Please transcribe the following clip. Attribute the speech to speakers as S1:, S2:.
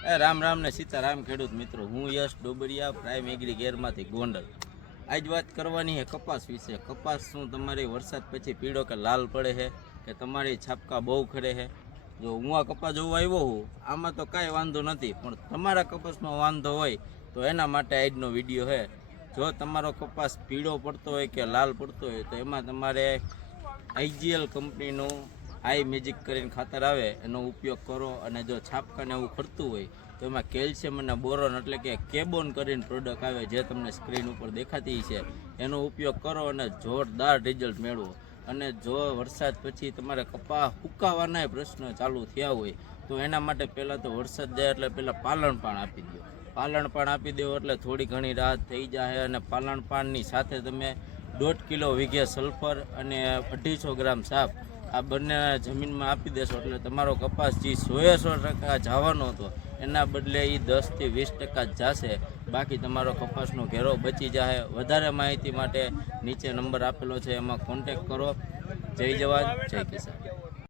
S1: રામ રામ ને સીતારામ ખેડૂત મિત્રો, હું યશ ડોબરિયા, પ્રાઇમ એગ્રી ગેરમાંથી ગોંડલ. આજ વાત કરવાની છે કપાસ વિશે. કપાસ શું? તમારી વરસાદ પછી પીળો કે લાલ પડે છે? કે તમારી છાપકા બહુ ખરે છે? જો હું આ કપાસ જોવા આવ્યો હું આમાં તો કાંઈ વાંધો નથી, પણ તમારા કપાસમાં વાંધો હોય તો એના માટે આજનો વીડિયો છે. જો તમારો કપાસ પીળો પડતો હોય કે લાલ પડતો હોય તો એમાં તમારે આઈજીએલ કંપનીનું આઈ મેજિક કરીને ખાતર આવે, એનો ઉપયોગ કરો અને જો છાપકાને એવું ખરતું હોય, તો એમાં કેલ્શિયમ અને બોરોન એટલે કે કેબોન કરીને પ્રોડક્ટ આવે જે તમને સ્ક્રીન ઉપર દેખાતી છે, એનો ઉપયોગ કરો અને જોરદાર રિઝલ્ટ મેળવો. અને જો વરસાદ પછી તમારે કપા હુકાવાના પ્રશ્નો ચાલુ થયા હોય, તો એના માટે પહેલાં તો વરસાદ જાય એટલે પહેલાં પાલણ પણ આપી દો. પાલણ પણ આપી દો એટલે થોડી ઘણી રાહત થઈ જાય અને પાલણ પાનની સાથે તમે દોઢ કિલો વીઘે સલ્ફર અને અઢીસો ગ્રામ સાપ આ બંને જમીનમાં આપી દેશો એટલે તમારો કપાસ જે સોએ સો ટકા જવાનો હતો, એના બદલે એ દસથી વીસ ટકા જ જશે. બાકી તમારો કપાસનો ઘેરો બચી જાય વધારે માહિતી માટે નીચે નંબર આપેલો છે, એમાં કોન્ટેક કરો. જય જવાન, જય કિસાન.